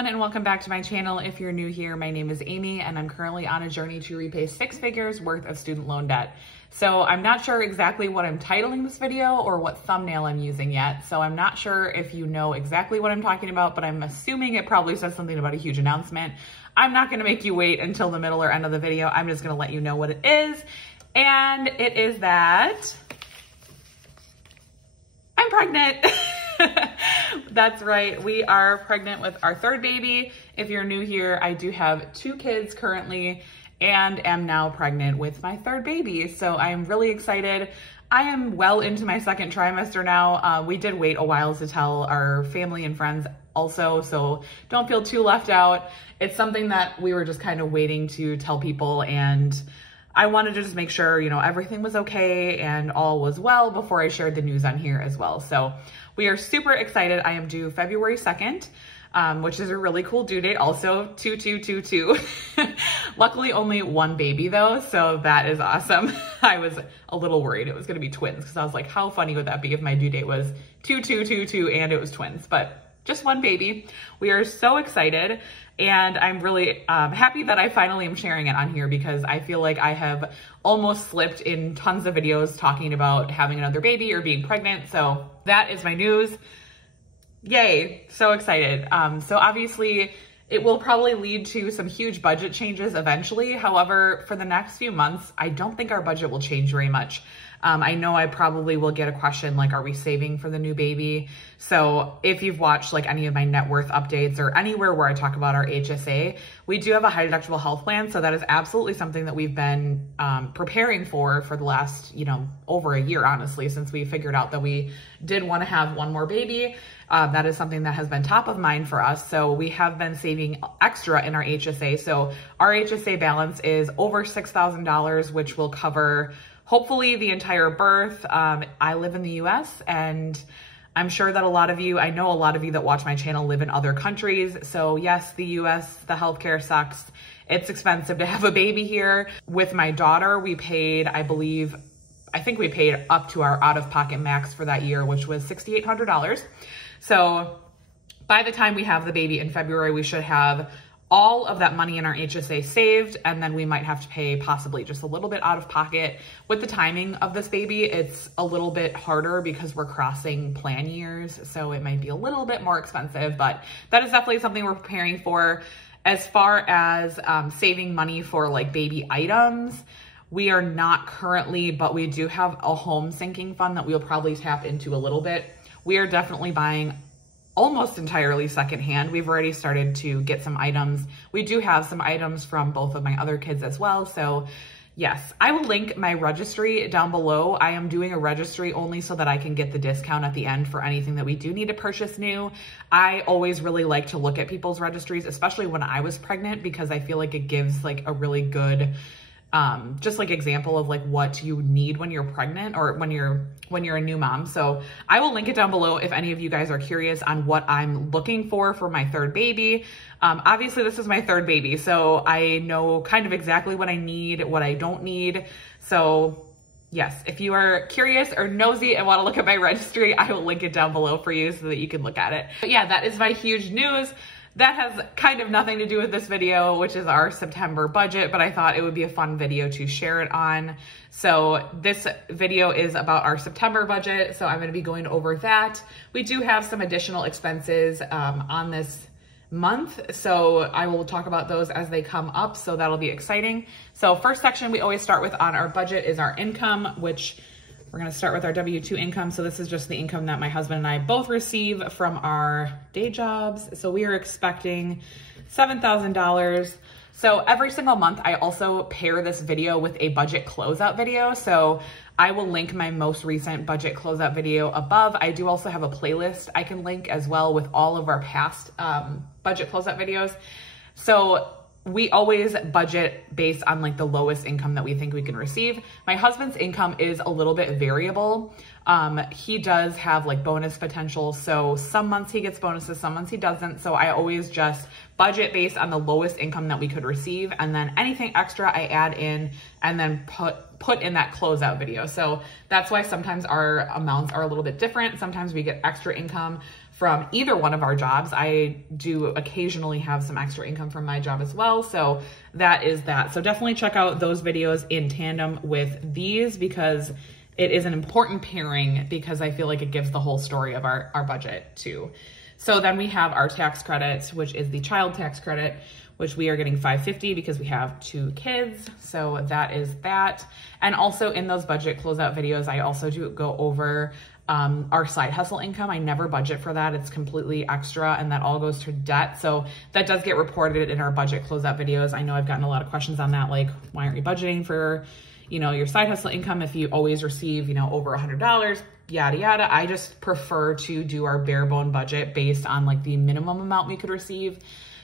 everyone, and welcome back to my channel. If you're new here, my name is Amy and I'm currently on a journey to repay 6 figures worth of student loan debt. So I'm not sure exactly what I'm titling this video or what thumbnail I'm using yet. So I'm not sure if you know exactly what I'm talking about, but I'm assuming it probably says something about a huge announcement. I'm not gonna make you wait until the middle or end of the video. I'm just gonna let you know what it is. And it is that I'm pregnant. That's right, we are pregnant with our third baby. If you're new here, I do have 2 kids currently and am now pregnant with my third baby. So I'm really excited. I am well into my 2nd trimester now. We did wait a while to tell our family and friends also, so don't feel too left out. It's something that we were just kind of waiting to tell people, and I wanted to just make sure, you know, everything was okay and all was well before I shared the news on here as well. So we are super excited. I am due February 2nd, which is a really cool due date. Also 2222. Luckily only 1 baby though, so that is awesome. I was a little worried it was gonna be twins because I was like, how funny would that be if my due date was 2222 and it was twins, but just 1 baby. We are so excited. And I'm really happy that I finally am sharing it on here because I feel like I have almost slipped in tons of videos talking about having another baby or being pregnant. So that is my news. Yay, so excited. So obviously it will probably lead to some huge budget changes eventually. However, for the next few months, I don't think our budget will change very much. I know I probably will get a question like, are we saving for the new baby? So if you've watched like any of my net worth updates or anywhere where I talk about our HSA, we do have a high deductible health plan. So that is absolutely something that we've been preparing for the last, you know, over a year, honestly, since we figured out that we did want to have 1 more baby. That is something that has been top of mind for us. So we have been saving extra in our HSA. So our HSA balance is over $6,000, which will cover hopefully the entire birth. I live in the US and I'm sure that I know a lot of you that watch my channel live in other countries. So yes, the US, the healthcare sucks. It's expensive to have a baby here. With my daughter, we paid, I think we paid up to our out-of-pocket max for that year, which was $6,800. So by the time we have the baby in February, we should have all of that money in our HSA saved, and then we might have to pay possibly just a little bit out of pocket. With the timing of this baby, it's a little bit harder because we're crossing plan years, so it might be a little bit more expensive, but that is definitely something we're preparing for. As far as saving money for like baby items, we are not currently, but we do have a home sinking fund that we'll probably tap into a little bit. We are definitely buying almost entirely secondhand. We've already started to get some items. We do have some items from both of my other kids as well. So yes, I will link my registry down below. I am doing a registry only so that I can get the discount at the end for anything that we do need to purchase new. I always really like to look at people's registries, especially when I was pregnant, because I feel like it gives like a really good just like example of like what you need when you're pregnant or when you're a new mom. So I will link it down below if any of you guys are curious on what I'm looking for my third baby. Obviously this is my third baby, so I know kind of exactly what I need, what I don't need. So yes, if you are curious or nosy and want to look at my registry, I will link it down below for you so that you can look at it. But yeah, that is my huge news. That has kind of nothing to do with this video, which is our September budget, but I thought it would be a fun video to share it on. So this video is about our September budget, so I'm going to be going over that. We do have some additional expenses on this month, so I will talk about those as they come up, so that'll be exciting. So first section we always start with on our budget is our income, which we're gonna start with our W-2 income. So this is just the income that my husband and I both receive from our day jobs. So we are expecting $7,000. So every single month, I also pair this video with a budget closeout video. So I will link my most recent budget closeout video above. I do also have a playlist I can link as well with all of our past budget closeout videos. So we always budget based on like the lowest income that we think we can receive. My husband's income is a little bit variable. He does have like bonus potential. So some months he gets bonuses, some months he doesn't. So I always just budget based on the lowest income that we could receive. And then anything extra I add in and then put in that closeout video. So that's why sometimes our amounts are a little bit different. Sometimes we get extra income from either one of our jobs. I do occasionally have some extra income from my job as well. So that is that. So definitely check out those videos in tandem with these, because it is an important pairing, because I feel like it gives the whole story of our budget too. So then we have our tax credit, which is the child tax credit, which we are getting $550 because we have 2 kids. So that is that. And also in those budget closeout videos, I also do go over our side hustle income. I never budget for that. It's completely extra, and that all goes to debt. So that does get reported in our budget closeout videos. I know I've gotten a lot of questions on that, like, why aren't you budgeting for, you know, your side hustle income if you always receive, you know, over $100, yada, yada. I just prefer to do our bare bone budget based on like the minimum amount we could receive,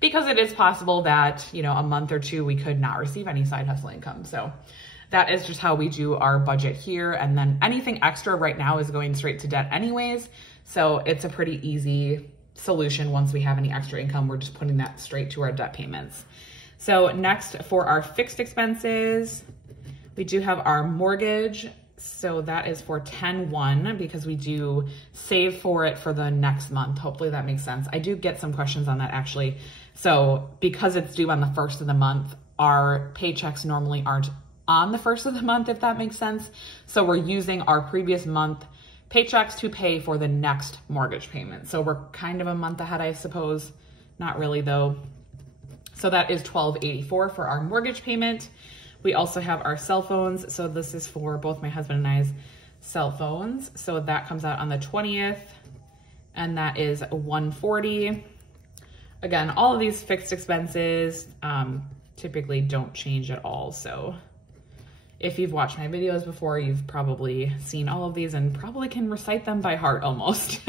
because it is possible that, you know, a month or 2, we could not receive any side hustle income. So that is just how we do our budget here. And then anything extra right now is going straight to debt anyways. So it's a pretty easy solution. Once we have any extra income, we're just putting that straight to our debt payments. So next, for our fixed expenses, we do have our mortgage. So that is for 10/1, because we do save for it for the next month. Hopefully that makes sense. I do get some questions on that actually. So because it's due on the 1st of the month, our paychecks normally aren't on the 1st of the month, if that makes sense. So we're using our previous month paychecks to pay for the next mortgage payment. So we're kind of a month ahead, I suppose. Not really though. So that is $1,284 for our mortgage payment. We also have our cell phones. So this is for both my husband and I's cell phones. So that comes out on the 20th, and that is $140. Again, all of these fixed expenses typically don't change at all. So if you've watched my videos before, you've probably seen all of these and probably can recite them by heart almost.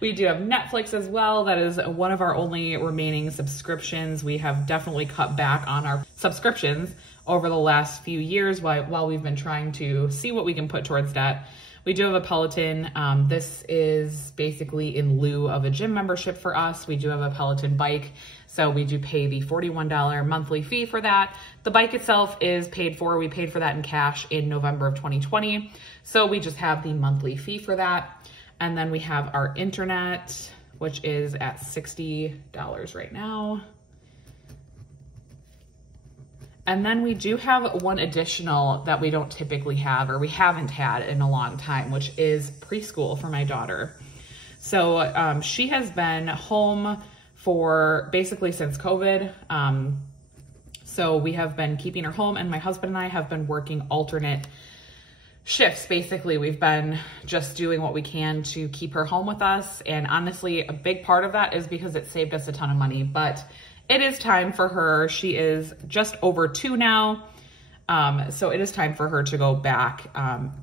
We do have Netflix as well. That is one of our only remaining subscriptions. We have definitely cut back on our subscriptions over the last few years while we've been trying to see what we can put towards debt. We do have a Peloton. This is basically in lieu of a gym membership for us. We do have a Peloton bike. So we do pay the $41 monthly fee for that. The bike itself is paid for. We paid for that in cash in November of 2020. So we just have the monthly fee for that. And then we have our internet, which is at $60 right now. And then we do have one additional that we don't typically have, or we haven't had in a long time, which is preschool for my daughter. So she has been home for basically since COVID. So we have been keeping her home, and my husband and I have been working alternate shifts. Basically, we've been just doing what we can to keep her home with us. And honestly, a big part of that is because it saved us a ton of money, but it is time for her. She is just over 2 now. So it is time for her to go back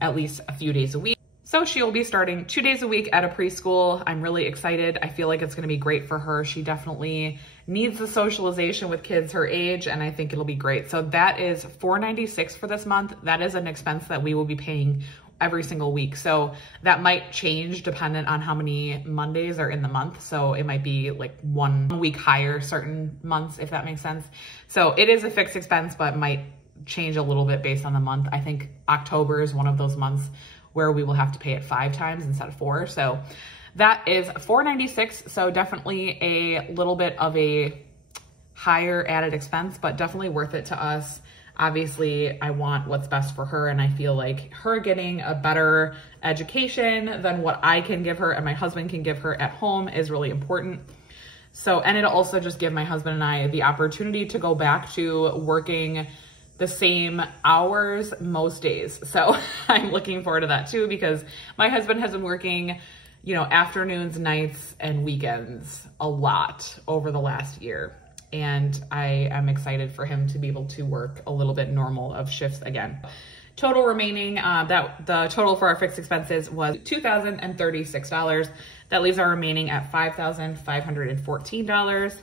at least a few days a week. So she will be starting 2 days a week at a preschool. I'm really excited. I feel like it's gonna be great for her. She definitely needs the socialization with kids her age, and I think it'll be great. So that is $496 for this month. That is an expense that we will be paying every single week. So that might change dependent on how many Mondays are in the month. So it might be like 1 week higher certain months, if that makes sense. So it is a fixed expense, but might change a little bit based on the month. I think October is one of those months where we will have to pay it 5 times instead of 4. So that is $496. So definitely a little bit of a higher added expense, but definitely worth it to us. Obviously, I want what's best for her, and I feel like her getting a better education than what I can give her and my husband can give her at home is really important. So, and it'll also just give my husband and I the opportunity to go back to working the same hours most days. So I'm looking forward to that too, because my husband has been working, you know, afternoons, nights, and weekends a lot over the last year. And I am excited for him to be able to work a little bit normal of shifts again. Total remaining, the total for our fixed expenses was $2,036. That leaves our remaining at $5,514.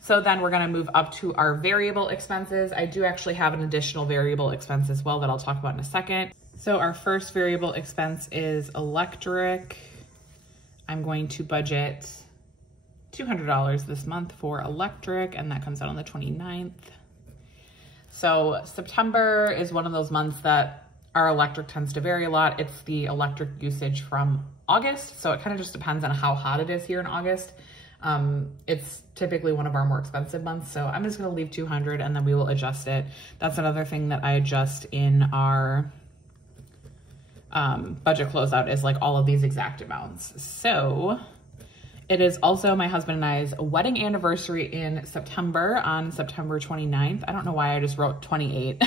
So then we're gonna move up to our variable expenses. I do actually have an additional variable expense as well that I'll talk about in a second. So our first variable expense is electric. I'm going to budget $200 this month for electric, and that comes out on the 29th. So September is one of those months that our electric tends to vary a lot. It's the electric usage from August, so it kind of just depends on how hot it is here in August. It's typically one of our more expensive months, so I'm just gonna leave 200 and then we will adjust it. That's another thing that I adjust in our budget closeout is like all of these exact amounts. So it is also my husband and I's wedding anniversary in September, on September 29th. I don't know why I just wrote 28.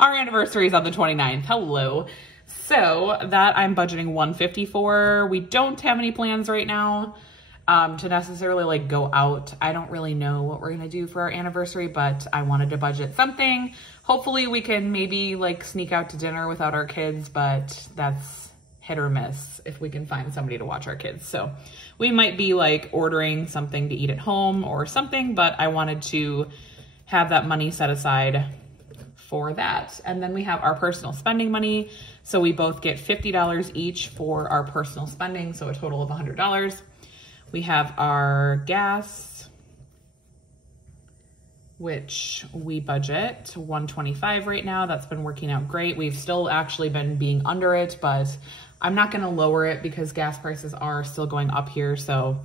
Our anniversary is on the 29th. Hello. So that I'm budgeting $150 for. We don't have any plans right now to necessarily like go out. I don't really know what we're gonna do for our anniversary, but I wanted to budget something. Hopefully we can maybe like sneak out to dinner without our kids, but that's hit or miss if we can find somebody to watch our kids. So we might be like ordering something to eat at home or something, but I wanted to have that money set aside for that. And then we have our personal spending money. So we both get $50 each for our personal spending, so a total of $100. We have our gas, which we budget $125 right now. That's been working out great. We've still actually been being under it, but I'm not gonna lower it because gas prices are still going up here. So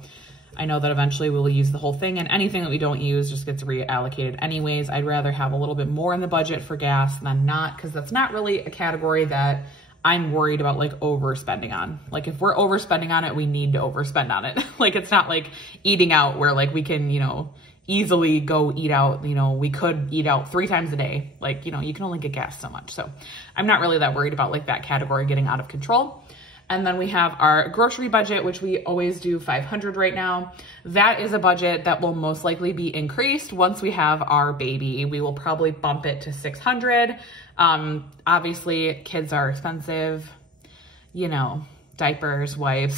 I know that eventually we'll use the whole thing, and anything that we don't use just gets reallocated anyways. I'd rather have a little bit more in the budget for gas than not, because that's not really a category that I'm worried about like overspending on. Like if we're overspending on it, we need to overspend on it. Like it's not like eating out where like we can, you know, easily go eat out. You know, we could eat out 3 times a day. Like, you know, you can only get gas so much. So I'm not really that worried about like that category getting out of control. And then we have our grocery budget, which we always do $500 right now. That is a budget that will most likely be increased once we have our baby. We will probably bump it to $600. Obviously kids are expensive, you know, diapers, wipes,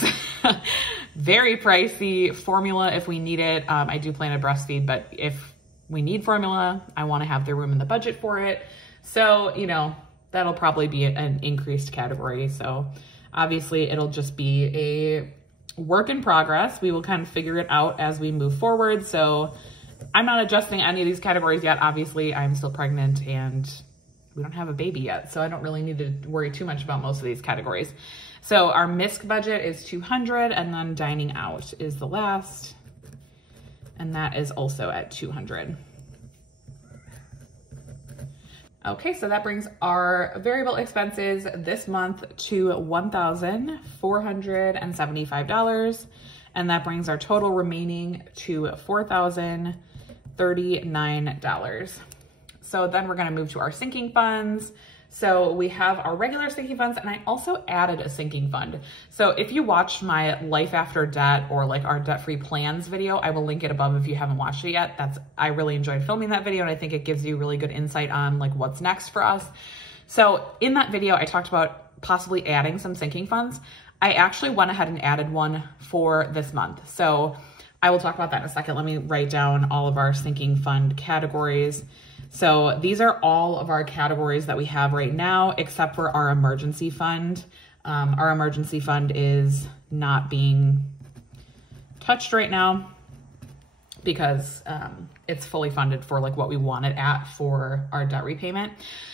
very pricey. Formula if we need it. I do plan to breastfeed, but if we need formula, I want to have the room in the budget for it. So, you know, that'll probably be an increased category. So obviously it'll just be a work in progress. We will kind of figure it out as we move forward. So I'm not adjusting any of these categories yet. Obviously I'm still pregnant and we don't have a baby yet. So I don't really need to worry too much about most of these categories. So our MISC budget is $200, and then dining out is the last. And that is also at $200. Okay, so that brings our variable expenses this month to $1,475. And that brings our total remaining to $4,039. So then we're gonna move to our sinking funds. So we have our regular sinking funds, and I also added a sinking fund. So if you watched my Life After Debt or like our debt-free plans video, I will link it above if you haven't watched it yet. I really enjoyed filming that video, and I think it gives you really good insight on like what's next for us. So in that video, I talked about possibly adding some sinking funds. I actually went ahead and added one for this month. So I will talk about that in a second. Let me write down all of our sinking fund categories. So these are all of our categories that we have right now, except for our emergency fund. Our emergency fund is not being touched right now because it's fully funded for like what we want it at for our debt repayment.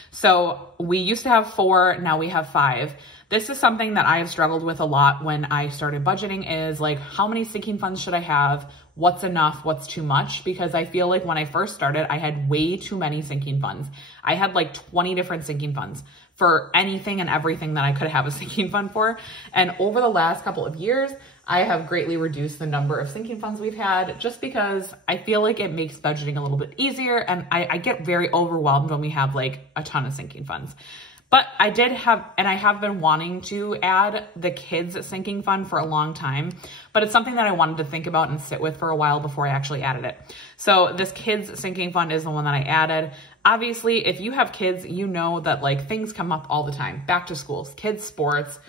So we used to have 4, now we have 5. This is something that I have struggled with a lot when I started budgeting, is like, how many sinking funds should I have? What's enough? What's too much? Because I feel like when I first started, I had way too many sinking funds. I had like 20 different sinking funds for anything and everything that I could have a sinking fund for. And over the last couple of years, I have greatly reduced the number of sinking funds we've had, just because I feel like it makes budgeting a little bit easier. And I get very overwhelmed when we have like a ton of sinking funds. But I have been wanting to add the kids sinking fund for a long time, but it's something that I wanted to think about and sit with for a while before I actually added it. So this kids sinking fund is the one that I added. Obviously, if you have kids, you know that like things come up all the time. Back to schools, kids sports,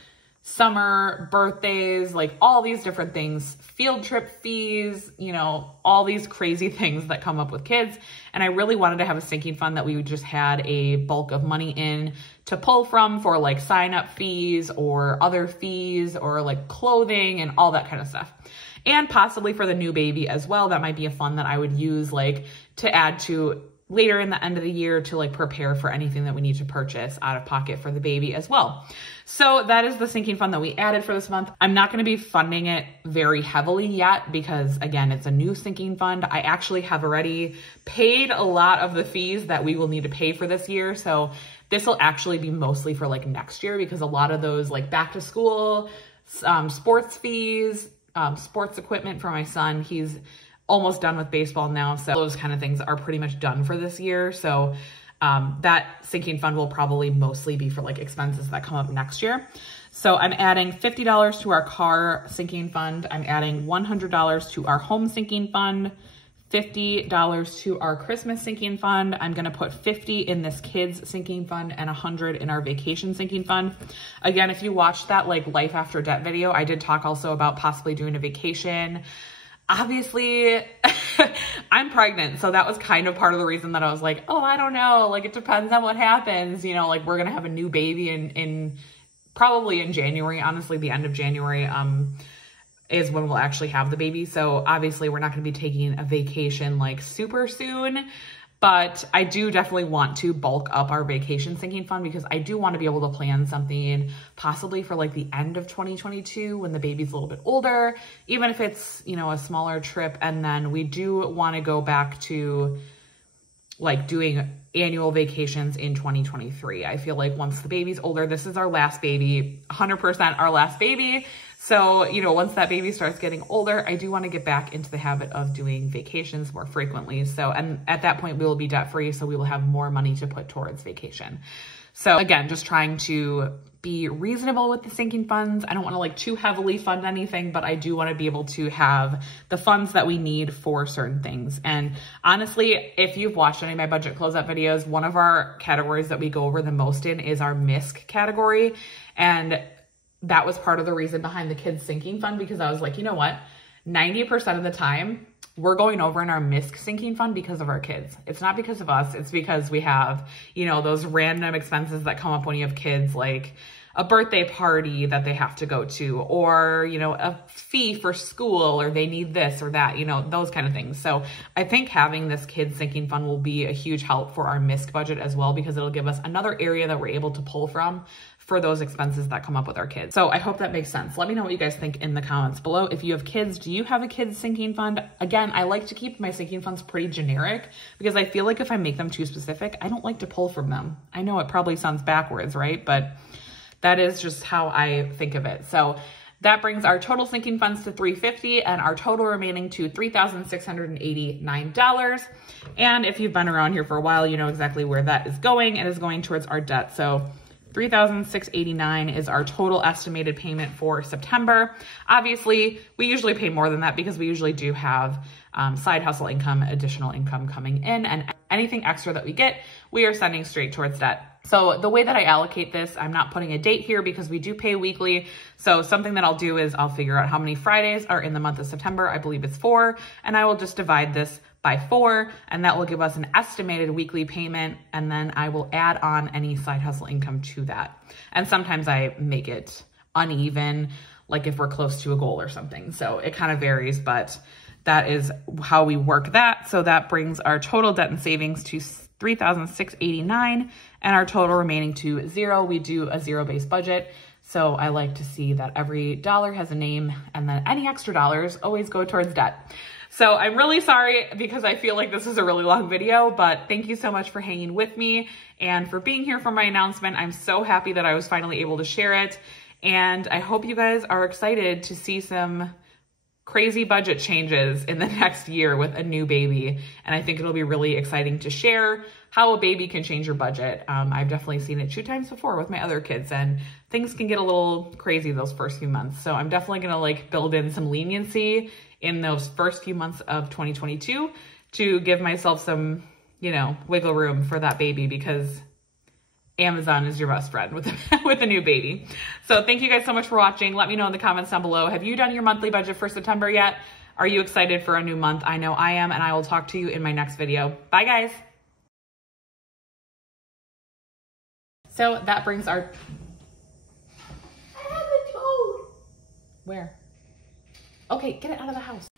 summer, birthdays, like all these different things, field trip fees, you know, all these crazy things that come up with kids. And I really wanted to have a sinking fund that we just had a bulk of money in to pull from for like sign up fees or other fees or like clothing and all that kind of stuff. And possibly for the new baby as well. That might be a fund that I would use like to add to later in the end of the year to like prepare for anything that we need to purchase out of pocket for the baby as well. So that is the sinking fund that we added for this month. I'm not going to be funding it very heavily yet because again, it's a new sinking fund. I actually have already paid a lot of the fees that we will need to pay for this year. So this will actually be mostly for like next year because a lot of those like back to school, sports fees, sports equipment for my son, he's almost done with baseball now. So those kind of things are pretty much done for this year. So that sinking fund will probably mostly be for like expenses that come up next year. So I'm adding $50 to our car sinking fund. I'm adding $100 to our home sinking fund, $50 to our Christmas sinking fund. I'm going to put $50 in this kids sinking fund and $100 in our vacation sinking fund. Again, if you watched that like life after debt video, I did talk also about possibly doing a vacation. Obviously, I'm pregnant, so that was kind of part of the reason that I was like, oh, I don't know, like it depends on what happens, you know, like we're gonna have a new baby in probably in January, honestly, the end of January is when we'll actually have the baby. So obviously we're not gonna be taking a vacation like super soon, but I do definitely want to bulk up our vacation sinking fund because I do want to be able to plan something possibly for like the end of 2022 when the baby's a little bit older, even if it's, you know, a smaller trip. And then we do want to go back to like doing annual vacations in 2023. I feel like once the baby's older, this is our last baby, 100% our last baby. So, you know, once that baby starts getting older, I do want to get back into the habit of doing vacations more frequently. So, and at that point we will be debt free. So we will have more money to put towards vacation. So again, just trying to be reasonable with the sinking funds. I don't want to like too heavily fund anything, but I do want to be able to have the funds that we need for certain things. And honestly, if you've watched any of my budget closeout videos, one of our categories that we go over the most in is our MISC category. And that was part of the reason behind the kids sinking fund, because I was like, you know what, 90% of the time we're going over in our MISC sinking fund because of our kids. It's not because of us. It's because we have, you know, those random expenses that come up when you have kids, like a birthday party that they have to go to, or, you know, a fee for school, or they need this or that, you know, those kind of things. So I think having this kids sinking fund will be a huge help for our MISC budget as well, because it'll give us another area that we're able to pull from for those expenses that come up with our kids. So I hope that makes sense. Let me know what you guys think in the comments below. If you have kids, do you have a kids sinking fund? Again, I like to keep my sinking funds pretty generic because I feel like if I make them too specific, I don't like to pull from them. I know it probably sounds backwards, right? But that is just how I think of it. So that brings our total sinking funds to $350 and our total remaining to $3,689. And if you've been around here for a while, you know exactly where that is going. It is going towards our debt. So $3,689 is our total estimated payment for September. Obviously, we usually pay more than that because we usually do have side hustle income, additional income coming in, and anything extra that we get, we are sending straight towards debt. So the way that I allocate this, I'm not putting a date here because we do pay weekly. So something that I'll do is I'll figure out how many Fridays are in the month of September. I believe it's 4, and I will just divide this by 4, and that will give us an estimated weekly payment, and then I will add on any side hustle income to that. And sometimes I make it uneven, like if we're close to a goal or something. So it kind of varies, but that is how we work that. So that brings our total debt and savings to $3,689 and our total remaining to 0. We do a zero-based budget. So I like to see that every dollar has a name, and then any extra dollars always go towards debt. So I'm really sorry because I feel like this is a really long video, but thank you so much for hanging with me and for being here for my announcement. I'm so happy that I was finally able to share it. And I hope you guys are excited to see some crazy budget changes in the next year with a new baby. And I think it'll be really exciting to share how a baby can change your budget. I've definitely seen it 2 times before with my other kids, and things can get a little crazy those first few months. So I'm definitely gonna like build in some leniency in those first few months of 2022 to give myself some, you know, wiggle room for that baby, because Amazon is your best friend with a new baby. So thank you guys so much for watching. Let me know in the comments down below. Have you done your monthly budget for September yet? Are you excited for a new month? I know I am, and I will talk to you in my next video. Bye, guys. So that brings our... I have a toad. Where? Okay, get it out of the house.